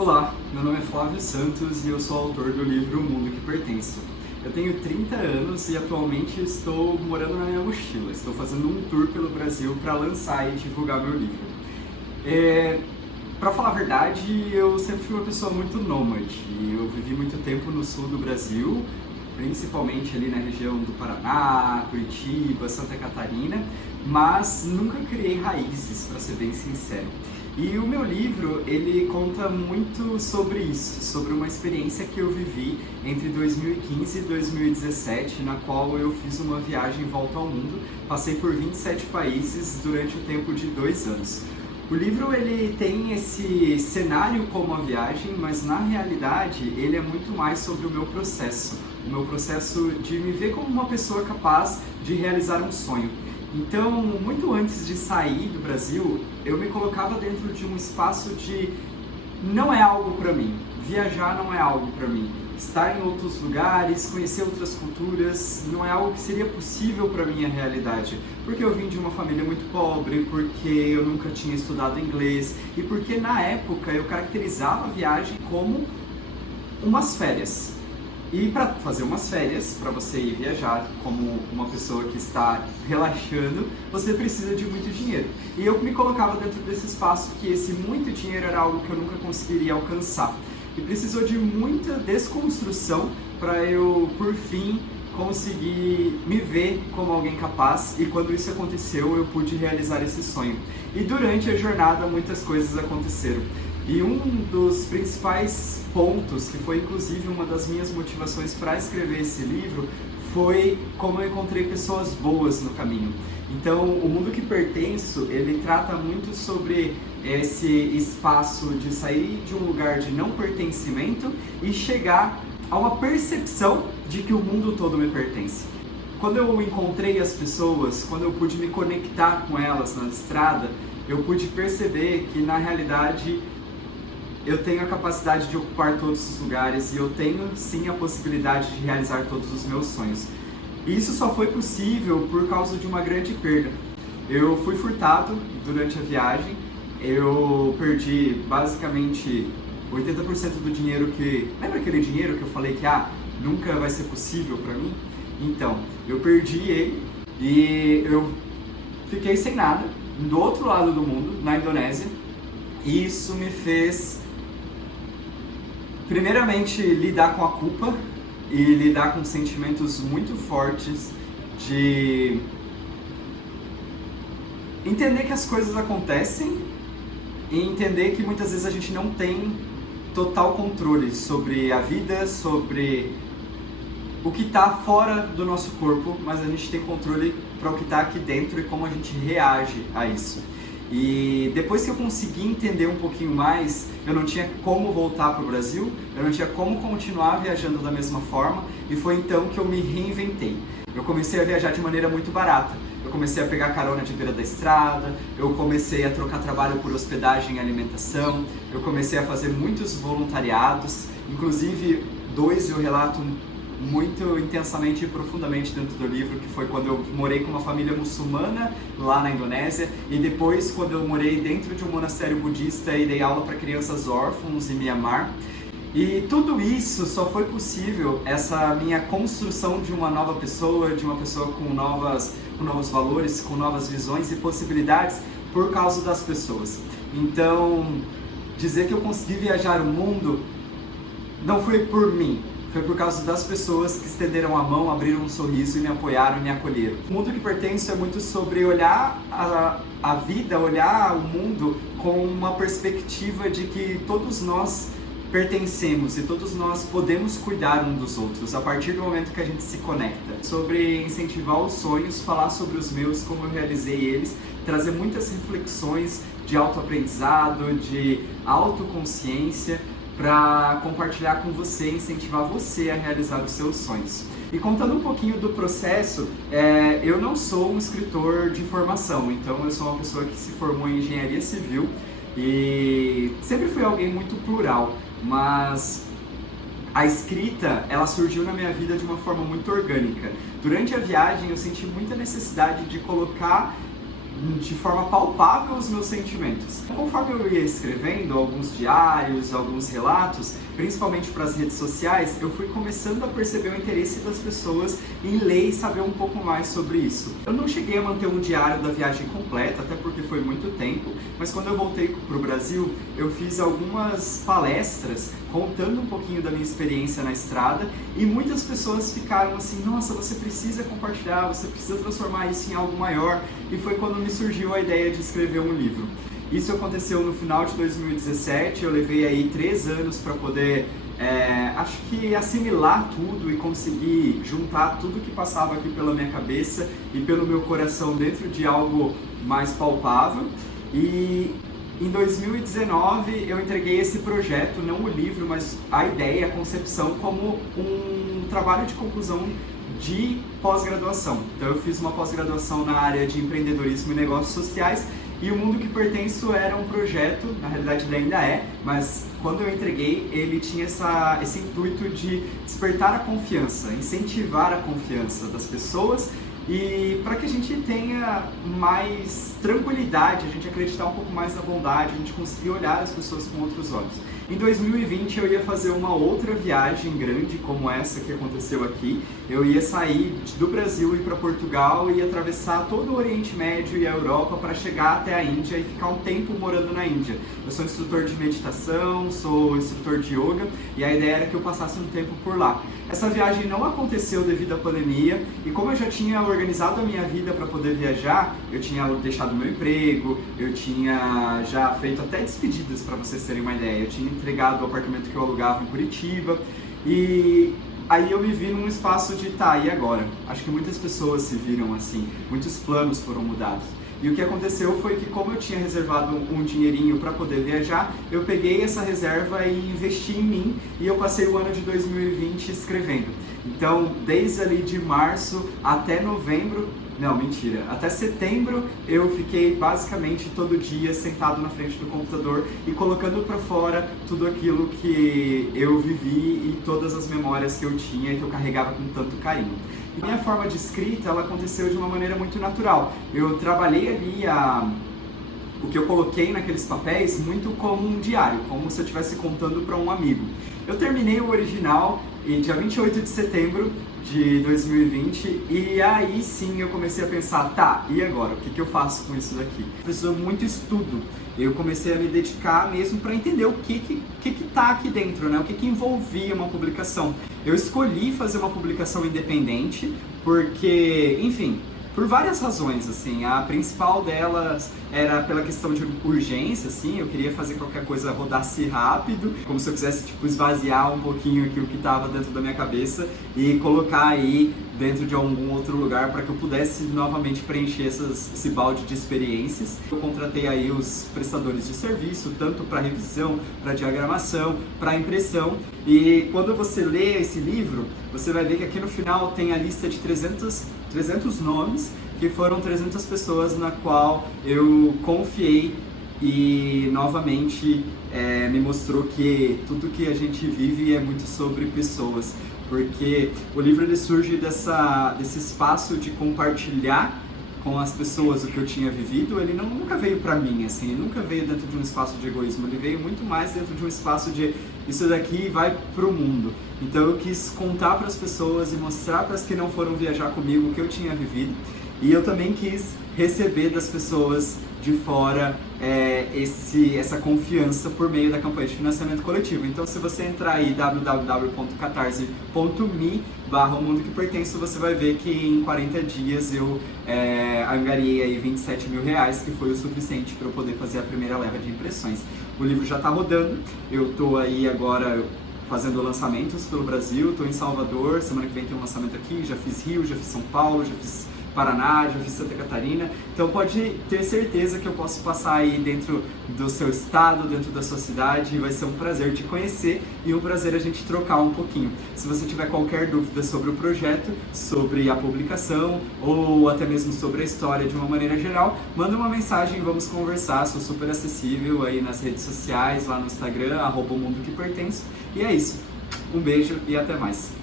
Olá, meu nome é Flávio Santos e eu sou autor do livro O Mundo que Pertenço. Eu tenho 30 anos e atualmente estou morando na minha mochila. Estou fazendo um tour pelo Brasil para lançar e divulgar meu livro. Para falar a verdade, eu sempre fui uma pessoa muito nômade. Eu vivi muito tempo no sul do Brasil, principalmente ali na região do Paraná, Curitiba, Santa Catarina, mas nunca criei raízes, para ser bem sincero. E o meu livro, ele conta muito sobre isso, sobre uma experiência que eu vivi entre 2015 e 2017, na qual eu fiz uma viagem volta ao mundo, passei por 27 países durante o tempo de 2 anos. O livro ele tem esse cenário como a viagem, mas na realidade ele é muito mais sobre o meu processo de me ver como uma pessoa capaz de realizar um sonho. Então, muito antes de sair do Brasil, eu me colocava dentro de um espaço de não é algo para mim, viajar não é algo para mim, estar em outros lugares, conhecer outras culturas, não é algo que seria possível para minha realidade, porque eu vim de uma família muito pobre, porque eu nunca tinha estudado inglês e porque na época eu caracterizava a viagem como umas férias. E para fazer umas férias, para você ir viajar como uma pessoa que está relaxando, você precisa de muito dinheiro. E eu me colocava dentro desse espaço que esse muito dinheiro era algo que eu nunca conseguiria alcançar. E precisou de muita desconstrução para eu, por fim, conseguir me ver como alguém capaz. E quando isso aconteceu, eu pude realizar esse sonho. E durante a jornada, muitas coisas aconteceram. E um dos principais pontos, que foi inclusive uma das minhas motivações para escrever esse livro, foi como eu encontrei pessoas boas no caminho. Então, O Mundo que Pertenço, ele trata muito sobre esse espaço de sair de um lugar de não pertencimento e chegar a uma percepção de que o mundo todo me pertence. Quando eu encontrei as pessoas, quando eu pude me conectar com elas na estrada, eu pude perceber que na realidade eu tenho a capacidade de ocupar todos os lugares e eu tenho sim a possibilidade de realizar todos os meus sonhos. E isso só foi possível por causa de uma grande perda. Eu fui furtado durante a viagem, eu perdi basicamente 80% do dinheiro que... Lembra aquele dinheiro que eu falei que nunca vai ser possível para mim? Então, eu perdi ele e eu fiquei sem nada, do outro lado do mundo, na Indonésia. E isso me fez primeiramente lidar com a culpa e lidar com sentimentos muito fortes de entender que as coisas acontecem e entender que muitas vezes a gente não tem total controle sobre a vida, sobre o que está fora do nosso corpo, mas a gente tem controle para o que está aqui dentro e como a gente reage a isso. E depois que eu consegui entender um pouquinho mais, eu não tinha como voltar para o Brasil, eu não tinha como continuar viajando da mesma forma, e foi então que eu me reinventei. Eu comecei a viajar de maneira muito barata. Eu comecei a pegar carona de beira da estrada, eu comecei a trocar trabalho por hospedagem e alimentação, eu comecei a fazer muitos voluntariados, inclusive 2 eu relato muito intensamente e profundamente dentro do livro, que foi quando eu morei com uma família muçulmana lá na Indonésia e depois quando eu morei dentro de um monastério budista e dei aula para crianças órfãos em Mianmar. E tudo isso só foi possível, essa minha construção de uma nova pessoa, de uma pessoa com novos valores, com novas visões e possibilidades por causa das pessoas. Então, dizer que eu consegui viajar o mundo não foi por mim, foi por causa das pessoas que estenderam a mão, abriram um sorriso e me apoiaram e me acolheram. O Mundo que Pertenço é muito sobre olhar a vida, olhar o mundo com uma perspectiva de que todos nós pertencemos e todos nós podemos cuidar um dos outros a partir do momento que a gente se conecta. Sobre incentivar os sonhos, falar sobre os meus, como eu realizei eles, trazer muitas reflexões de autoaprendizado, de autoconsciência, para compartilhar com você, incentivar você a realizar os seus sonhos. E contando um pouquinho do processo, eu não sou um escritor de formação, então eu sou uma pessoa que se formou em engenharia civil e sempre fui alguém muito plural, mas a escrita, ela surgiu na minha vida de uma forma muito orgânica. Durante a viagem eu senti muita necessidade de colocar de forma palpável os meus sentimentos. Conforme eu ia escrevendo alguns diários, alguns relatos, principalmente para as redes sociais, eu fui começando a perceber o interesse das pessoas em ler e saber um pouco mais sobre isso. Eu não cheguei a manter um diário da viagem completa, até porque foi muito tempo, mas quando eu voltei para o Brasil, eu fiz algumas palestras contando um pouquinho da minha experiência na estrada e muitas pessoas ficaram assim, nossa, você precisa compartilhar, você precisa transformar isso em algo maior, e foi quando me surgiu a ideia de escrever um livro. Isso aconteceu no final de 2017, eu levei aí 3 anos para poder, acho que assimilar tudo e conseguir juntar tudo que passava aqui pela minha cabeça e pelo meu coração dentro de algo mais palpável. E em 2019 eu entreguei esse projeto, não o livro, mas a ideia, a concepção, como um trabalho de conclusão de pós-graduação. Então eu fiz uma pós-graduação na área de empreendedorismo e negócios sociais, e o Mundo que Pertenço era um projeto, na realidade ele ainda é, mas quando eu entreguei ele tinha esse intuito de despertar a confiança, incentivar a confiança das pessoas, e para que a gente tenha mais tranquilidade, a gente acreditar um pouco mais na bondade, a gente conseguir olhar as pessoas com outros olhos. Em 2020 eu ia fazer uma outra viagem grande como essa que aconteceu aqui. Eu ia sair do Brasil e ir para Portugal e atravessar todo o Oriente Médio e a Europa para chegar até a Índia e ficar um tempo morando na Índia. Eu sou instrutor de meditação, sou instrutor de yoga e a ideia era que eu passasse um tempo por lá. Essa viagem não aconteceu devido à pandemia e como eu já tinha organizado a minha vida para poder viajar, eu tinha deixado meu emprego, eu tinha já feito até despedidas, para vocês terem uma ideia. Eu tinha entregado o apartamento que eu alugava em Curitiba e aí eu me vi num espaço de tá, e agora? Acho que muitas pessoas se viram assim, muitos planos foram mudados. E o que aconteceu foi que, como eu tinha reservado um dinheirinho para poder viajar, eu peguei essa reserva e investi em mim, e eu passei o ano de 2020 escrevendo. Então, desde ali de março até novembro, não, mentira, até setembro eu fiquei basicamente todo dia sentado na frente do computador e colocando para fora tudo aquilo que eu vivi e todas as memórias que eu tinha e que eu carregava com tanto carinho. E minha forma de escrita, ela aconteceu de uma maneira muito natural. Eu trabalhei ali o que eu coloquei naqueles papéis muito como um diário, como se eu estivesse contando para um amigo. Eu terminei o original em dia 28 de setembro de 2020 e aí sim eu comecei a pensar, tá, e agora? O que eu faço com isso daqui? Precisou muito estudo. Eu comecei a me dedicar mesmo para entender o que tá aqui dentro, né? O que envolvia uma publicação. Eu escolhi fazer uma publicação independente porque, enfim, por várias razões, assim, a principal delas era pela questão de urgência, assim, eu queria fazer qualquer coisa rodasse rápido, como se eu quisesse, tipo, esvaziar um pouquinho aquilo que estava dentro da minha cabeça e colocar aí dentro de algum outro lugar para que eu pudesse novamente preencher esse balde de experiências. Eu contratei aí os prestadores de serviço, tanto para revisão, para diagramação, para impressão, e quando você lê esse livro, você vai ver que aqui no final tem a lista de 300 nomes, que foram 300 pessoas na qual eu confiei e novamente me mostrou que tudo que a gente vive é muito sobre pessoas, porque o livro ele surge desse espaço de compartilhar com as pessoas o que eu tinha vivido. Ele nunca veio pra mim, assim, ele nunca veio dentro de um espaço de egoísmo, ele veio muito mais dentro de um espaço de isso daqui vai pro mundo. Então eu quis contar para as pessoas e mostrar para as que não foram viajar comigo o que eu tinha vivido, e eu também quis receber das pessoas de fora essa confiança por meio da campanha de financiamento coletivo. Então, se você entrar aí www.catarse.me/mundo que pertenço, você vai ver que em 40 dias eu angariei aí 27 mil reais, que foi o suficiente para eu poder fazer a primeira leva de impressões. O livro já está rodando, eu estou aí agora fazendo lançamentos pelo Brasil, estou em Salvador, semana que vem tem um lançamento aqui, já fiz Rio, já fiz São Paulo, já fiz Paraná, já fiz Santa Catarina, então pode ter certeza que eu posso passar aí dentro do seu estado, dentro da sua cidade, e vai ser um prazer te conhecer e um prazer a gente trocar um pouquinho. Se você tiver qualquer dúvida sobre o projeto, sobre a publicação ou até mesmo sobre a história de uma maneira geral, manda uma mensagem, vamos conversar, sou super acessível aí nas redes sociais, lá no Instagram, @mundo que pertenço, e é isso. Um beijo e até mais.